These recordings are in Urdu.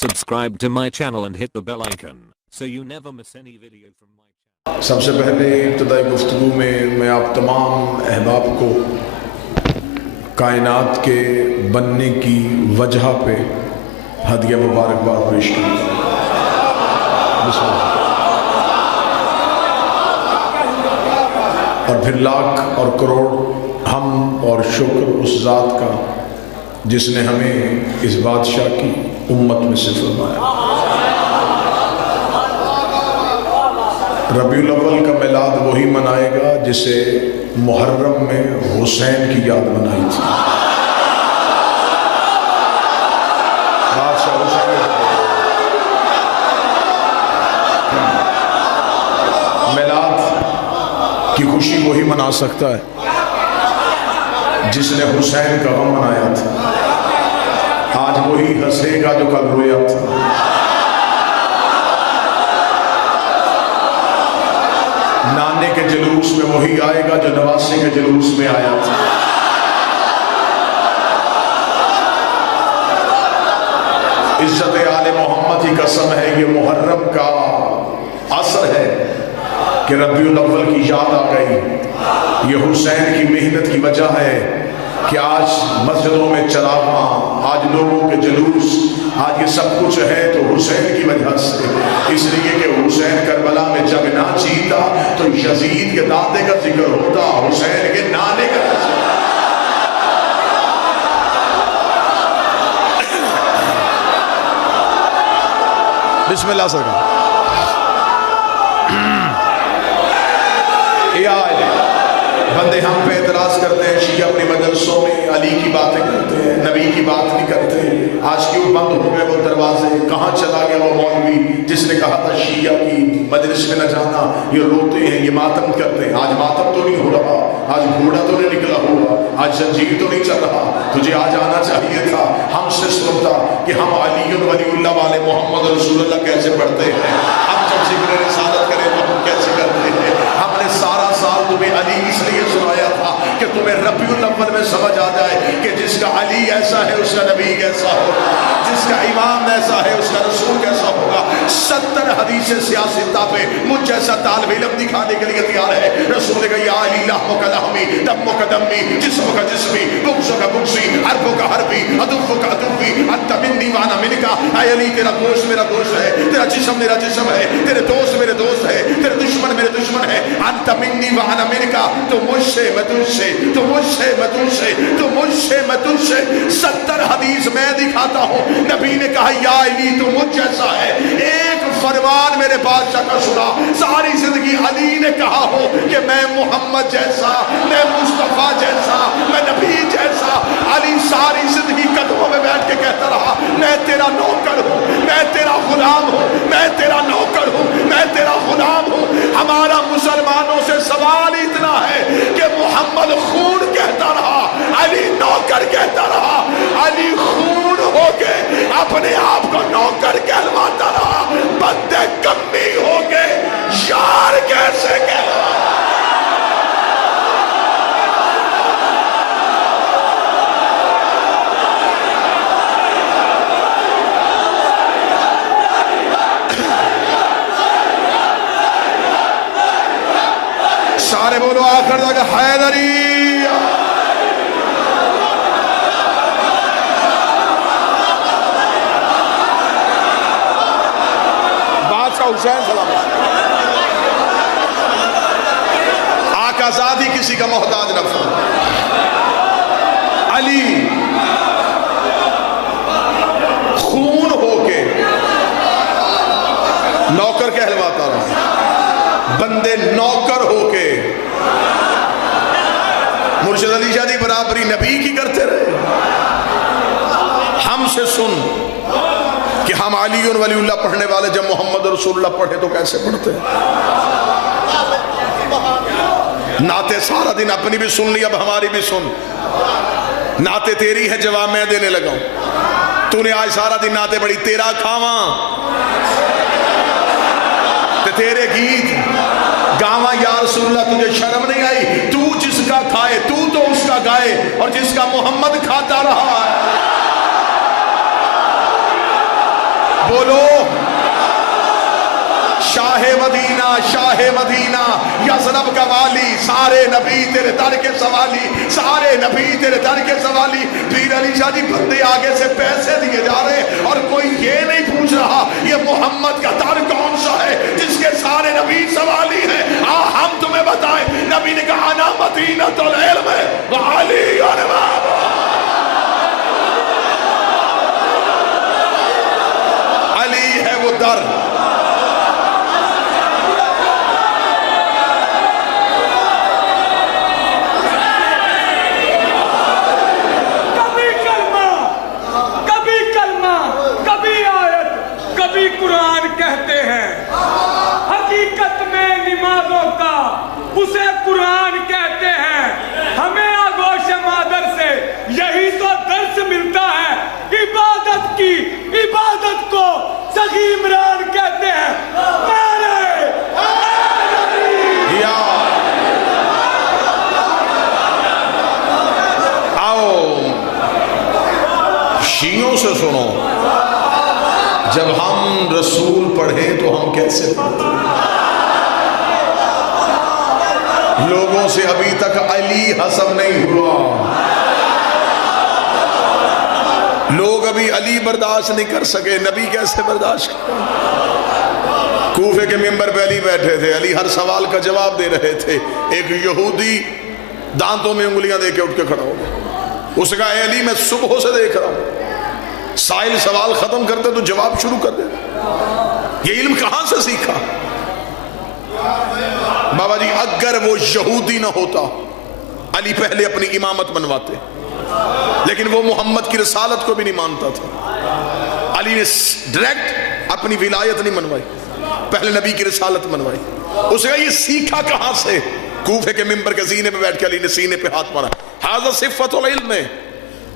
Subscribe to my channel and hit the bell icon so you never miss any video from my channel. سب سے پہلے ابتدائی گفتگو میں آپ تمام احباب کو کائنات کے بننے کی وجہ پہ ہدیہ مبارکباد پیش کرتا ہوں. بسم اللہ. اور پھر لاکھ اور کروڑ حمد اور شکر اس ذات کا جس نے ہمیں اس بادشاہ کی امت میں سے فرمایا. ربیع الاول کا میلاد وہی منائے گا جسے محرم میں حسین کی یاد منائی تھی. بادشاہ حسین میلاد کی خوشی وہی منا سکتا ہے جس نے حسین کا غم منایا تھا. آج وہی ہنسے گا جو کل رویا تھا. نانے کے جلوس میں وہی آئے گا جو نواسے کے جلوس میں آیا تھا. عزت آل محمد کی قسم ہے یہ محرم کا اثر ہے کہ ربیع الاول کی یاد آ گئی. یہ حسین کی محنت کی وجہ ہے کہ آج مسجدوں میں چراغاں، آج لوگوں کے جلوس، آج یہ سب کچھ ہے تو حسین کی وجہ سے. اس لیے کہ حسین کربلا میں جب نہ جیتا تو یزید کے دادے کا ذکر ہوتا، حسین کے نانے کا ذکر. بسم اللہ سرکار. بندے ہم پہ اعتراض کرتے ہیں، شیعہ اپنی مجلسوں میں علی کی باتیں کرتے ہیں، نبی کی بات نہیں کرتے. آج کیوں بند ہو گئے وہ دروازے؟ کہاں چلا گیا وہ مولوی جس نے کہا تھا شیعہ کی مجلس میں نہ جانا؟ یہ روتے ہیں، یہ ماتم کرتے ہیں. آج ماتم تو نہیں ہو رہا، آج گھوڑا تو نہیں نکلا ہوا، آج زنجیر تو نہیں چل رہا. تجھے آج آنا چاہیے تھا، ہم سے سنتا کہ ہم علی ولی اللہ والے محمد رسول اللہ کیسے پڑھتے ہیں. ہم جب ذکر رسالت کریں تو ہم کیسے کرتے ہیں. ہم نے سارا سال تمہیں علی اس لیے سنایا تھا کہ تمہیں ربیع الاول میں سمجھ آ جائے کہ جس کا علی ایسا ہے اس کا نبی کیسا ہوگا، جس کا امام ایسا ہے اس کا رسول کیسا ہوگا. 70 حدیث سیاستہ پہ مجھ جیسا طالب علم دکھانے کے لیے تیار ہے. رسول نے کہا یا علی لحمک لحمی دمک دمی جسمک جسمی بغضک بغضی حرفک حرفی عدوک عدوی انت منی وانا منک. اے علی تیرا گوشت میرا گوشت ہے، تیرا جسم میرا جسم ہے، تیرے دوست میرے دوست ہے، تیرے دشمن میرے دشمن ہے. انت منی وانا منک. تو مجھ سے میں تجھ سے، تو مجھ سے میں تجھ سے، تو مجھ سے میں تجھ سے. 70 حدیث میں دکھاتا ہوں. نبی نے کہا یا علی تو مجھ جیسا ہے. ایک فرمان میرے بادشاہ کا سنا. ساری زندگی علی نے کہا ہو کہ میں محمد جیسا، میں مصطفیٰ جیسا، میں نبی جیسا. علی ساری زندگی قدموں میں بیٹھ کے کہتا رہا میں تیرا نوکر ہوں، میں تیرا غلام ہوں، میں تیرا نوکر ہوں، میں تیرا غلام ہوں. ہمارا مسلمانوں سے سوال اتنا ہے کہ محمد خون کہتا رہا، علی نوکر کہتا رہا. علی خون ہو کے اپنے آپ کو نوکر کہلواتا رہا، بندے کمی ہو کے یار کیسے کہلواتا. سارے بولو آخر تک حیدری. بادشاہ حسین سلام. آقا ذات ہی کسی کا محتاج نہ فرما. علی خون ہو کے نوکر کہلواتا رہا، بندے نوکر ہو کے مرشد علی شاہ دی برابری نبی کی کرتے رہے. ہم سے سن کہ ہم علی ولی اللہ پڑھنے والے جب محمد رسول اللہ پڑھے تو کیسے پڑھتے ہیں. نعتیں سارا دن اپنی بھی سن لی، اب ہماری بھی سن. نعتیں تیری ہے جواب میں دینے لگا ہوں. تو نے آج سارا دن نعتیں بڑی تیرا کھاواں تیرے گیت گاواں یا رسول اللہ. تجھے شرم نہیں آئی؟ تو جس کا کھائے تو اس کا گائے، اور جس کا محمد کھاتا رہا ہے. بولو شاہ مدینہ، شاہ مدینہ، یثرب کا والی، سارے نبی تیرے در کے سوالی، سارے نبی تیرے در کے سوالی۔ پیر علی شاہ جی بندے آگے سے پیسے دیے جا رہے اور کوئی یہ نہیں پوچھ رہا یہ محمد کا در کون سا ہے جس کے سارے نبی سوالی ہیں۔ ہم تمہیں بتائیں، نبی نے کہا انا مدینۃ العلم وعلی بابا، علی ہے وہ در۔ قرآن کہتے ہیں، حقیقت میں نمازوں کا اسے قرآن کہتے ہیں۔ ہمیں آغوش مادر سے یہی تو درس ملتا ہے، عبادت کی، عبادت کو سخی عمران کہتے ہیں۔ آؤ شیعوں سے سنو، جب ہم رسول پڑھیں تو ہم کیسے پڑھتے ہیں؟ لوگوں سے ابھی تک علی حسب نہیں ہوا، لوگ ابھی علی برداشت نہیں کر سکے، نبی کیسے برداشت کریں؟ کوفے کے ممبر پہ علی بیٹھے تھے، علی ہر سوال کا جواب دے رہے تھے۔ ایک یہودی دانتوں میں انگلیاں دے کے اٹھ کے کھڑا ہو گیا، اس نے کہا اے علی میں صبح سے دیکھ رہا ہوں، سائل سوال ختم کرتے تو جواب شروع کر دے، یہ علم کہاں سے سیکھا؟ بابا جی اگر وہ یہودی نہ ہوتا علی پہلے اپنی امامت منواتے، لیکن وہ محمد کی رسالت کو بھی نہیں مانتا تھا۔ علی نے ڈائریکٹ اپنی ولایت نہیں منوائی، پہلے نبی کی رسالت منوائی۔ اس نے کہا یہ سیکھا کہاں سے؟ کوفے کے ممبر کے سینے پہ بیٹھ کے علی نے سینے پہ ہاتھ مارا، ھذا صفت العلم،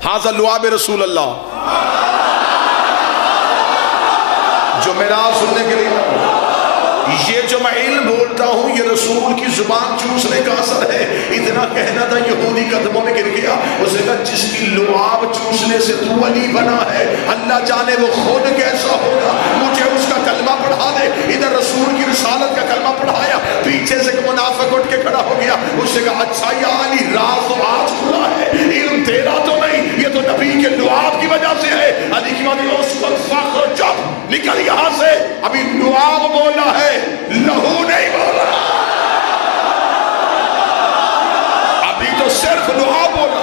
ھذا لعاب رسول اللہ۔ جو میرا سننے کے لیے یہ جو میں علم بولتا ہوں یہ رسول کی زبان چوسنے کا اثر ہے۔ اتنا کہنا تھا یہودی قدموں میں گر گیا، اس نے کہا جس کی لعاب چوسنے سے تو علی بنا ہے اللہ جانے وہ خود کیسا ہوگا، مجھے اس کا کلمہ پڑھا دے۔ ادھر رسول کی رسالت کا کلمہ پڑھایا، پیچھے سے ایک منافق اٹھ کے کھڑا ہو گیا، اس نے کہا اچھا یا علی راز تو آج کھلا ہے، علم تیرا تو نہیں، یہ تو نبی کے لعاب کی وجہ سے ہے۔ علی کی بات اس وقت فخر جب نکل یہاں سے، ابھی لعاب بولا ہے لہو نہیں بولا، ابھی تو صرف لعاب بولا۔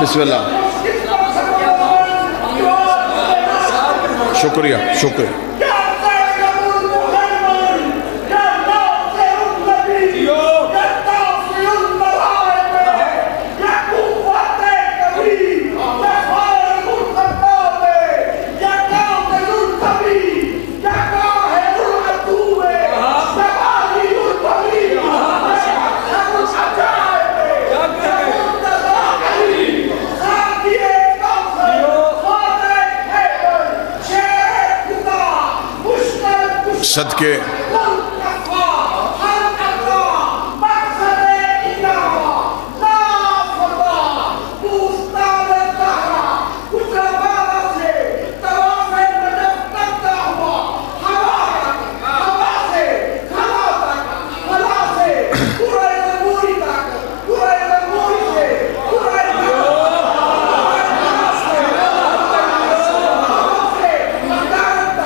بسم اللہ، شکریہ شکریہ۔ صدقے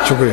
شکریہ۔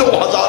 2,000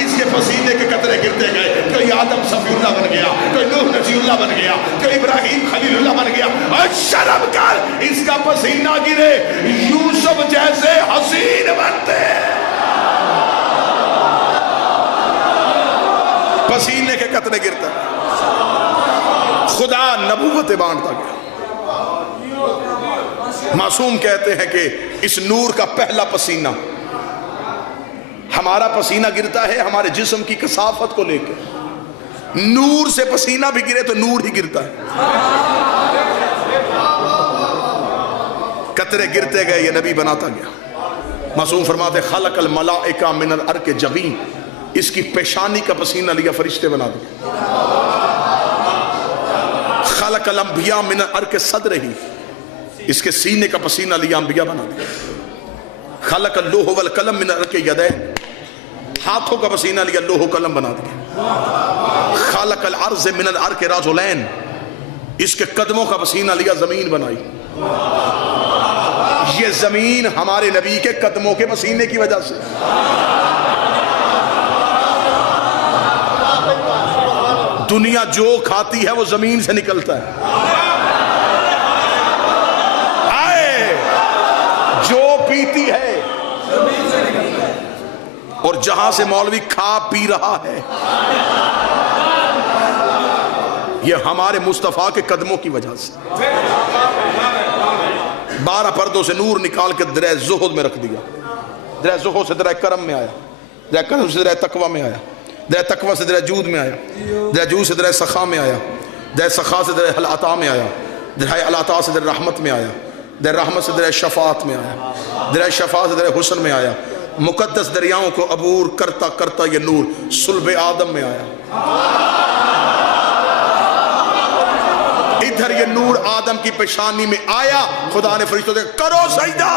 اس کے پسینے کے قطرے گرتے گئے. کوئی آدم صفی اللہ بن گیا, کوئی نوح نجی اللہ بن گیا, کوئی ابراہیم خلیل اللہ بن گیا. اور شرم کر, اس کا پسینہ گرے یوسف جیسے حسین بنتے. پسینے کے قطرے گرتا, خدا نبوت بانٹتا گیا. معصوم کہتے ہیں کہ اس نور کا پہلا پسینہ, ہمارا پسینہ گرتا ہے ہمارے جسم کی کثافت کو لے کے, نور سے پسینہ بھی گرے تو نور ہی گرتا ہے. قطرے گرتے گئے, یہ نبی بناتا گیا. معصوم فرماتے خلق الملائکہ من العرق جبین, اس کی پیشانی کا پسینہ لیا فرشتے بنا دیا. خلق الانبیاء من العرق صدرہ, اس کے سینے کا پسینہ لیا انبیاء بنا دیا. خلق اللوح والقلم من العرق یدین, ہاتھوں کا پسینہ لیا لوح و قلم بنا دیا. خلق الارض من العرق رجلین, اس کے قدموں کا پسینہ لیا زمین بنائی. یہ زمین ہمارے نبی کے قدموں کے پسینے کی وجہ سے. دنیا جو کھاتی ہے وہ زمین سے نکلتا ہے. جو پیتی ہے اور جہاں سے مولوی کھا پی رہا ہے, یہ ہمارے مصطفیٰ کے قدموں کی وجہ سے. 12 پردوں سے نور نکال کے درہ زہد میں رکھ دیا. درہ زہد سے درہ کرم میں آیا, درہ کرم سے درہ تقوی میں آیا, درہ تقوی سے درہ جود میں آیا, درہ جود سے درہ سخا میں آیا, درہ سخا سے درہ العطا میں آیا, درہ العطا سے درہ رحمت میں آیا, در رحمت سے در شفاعت میں آیا, در شفاعت سے در حسن میں آیا. مقدس دریاؤں کو عبور کرتا کرتا یہ نور صلب آدم میں آیا. ادھر یہ نور آدم کی پیشانی میں آیا, خدا نے فرشتوں سے کرو سجدہ.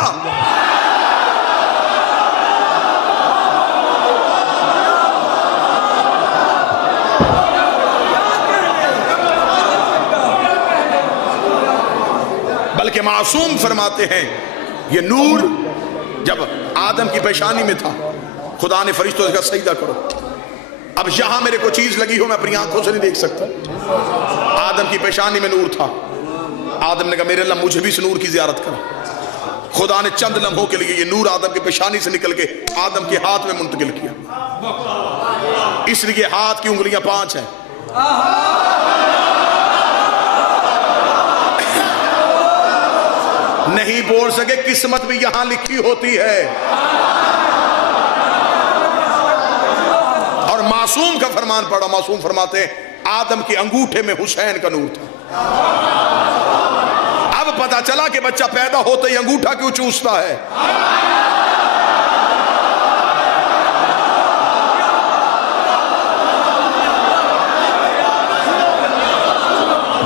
بلکہ معصوم فرماتے ہیں یہ نور جب آدم کی پیشانی میں تھا, خدا نے فرشتوں سے کہا سجدہ کرو. اب یہاں میرے کو چیز لگی ہو, میں اپنی آنکھوں سے نہیں دیکھ سکتا. آدم کی پیشانی میں نور تھا. آدم نے کہا میرے اللہ مجھے بھی اس نور کی زیارت کرا. خدا نے چند لمحوں کے لیے یہ نور آدم کی پیشانی سے نکل کے آدم کے ہاتھ میں منتقل کیا. اس لیے ہاتھ کی انگلیاں 5 ہیں. نہیں بول سکے, قسمت بھی یہاں لکھی ہوتی ہے. اور معصوم کا فرمان پڑھا. معصوم فرماتے ہیں آدم کے انگوٹھے میں حسین کا نور تھا. اب پتا چلا کہ بچہ پیدا ہوتے ہی انگوٹھا کیوں چوستا ہے.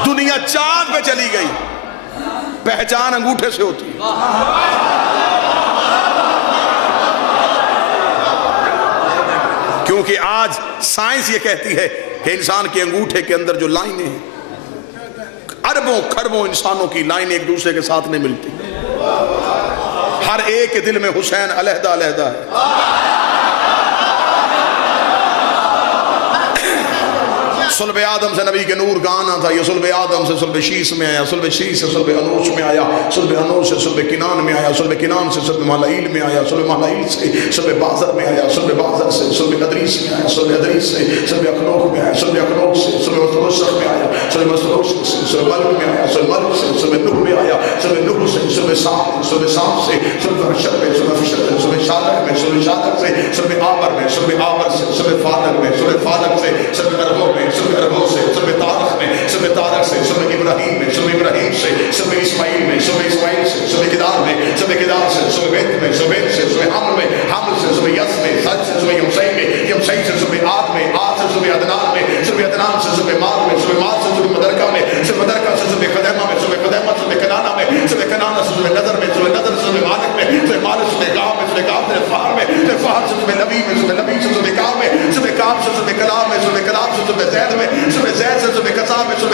دنیا چاند پہ چلی گئی, پہچان انگوٹھے سے ہوتی ہے. کیونکہ آج سائنس یہ کہتی ہے کہ انسان کے انگوٹھے کے اندر جو لائنیں ہیں, اربوں کھربوں انسانوں کی لائنیں ایک دوسرے کے ساتھ نہیں ملتی. ہر ایک کے دل میں حسین علیحدہ علیحدہ ہے. صلب آدم سے نبی کے نور کا آنا تھا. یہ صلب آدم سے صلب شیس میں آیا, صلب شیس سے صلب انوش میں آیا, صلب انوش سے صلب کنان میں آیا, صلب کنان سے صلب مہلائیل میں آیا, صلب مہلائیل سے صلب بازر میں آیا, صلب بازر سے صلب ادریس میں آیا, صلب ادریس سے صلب اخنوخ میں آیا, صلب اخنوخ سے صلب مسترسخ میں آیا, صلب مسترسخ سے صلب ملک میں آیا, صلب ملک سے صلب نوح میں آیا, صلب نوح سے صلب سام سے صلب حشر میں, صلب حشر میں, صلب شادق میں, صلب شادق سے صلب آبر میں, صلب آبر سے صلب فالق میں, صلب فالق سے صلب ارغو میں, صلب ارغو سے صلب تارخ میں, صلب تارخ سے صلب ابراہیم میں, صلب ابراہیم سے صلب اسماعیل میں, صلب اسماعیل سے صلب کدار میں, صلب کدار سے صلب بیت میں, صلب بیت سے صلب حمل میں, حمل سے صلب یس میں, سج سے صلب یمسئی میں, یمسئی سے صلب آد میں, آد سے صلب عدنان میں, صلب عدنان سے صلب مال میں, صلب مال سے صلب مدرکہ میں, صلب مدرکہ سے صلب خدیمہ میں, صلب خدیمہ سے صلب کنانہ میں, صلب کنانہ سے صلب نظر میں, صلب نظر سے صلب مالک میں, صلب مالک سے صلب گاؤں میں, صلب گاؤں سے فار میں, صلب فار سے صلب نبی میں, صلب نبی سے صلب کام میں, صلب کام سے صلب کلام میں, صلب کلام سے صلب زید میں, صلب زید سے صلب قصاب میں, صلب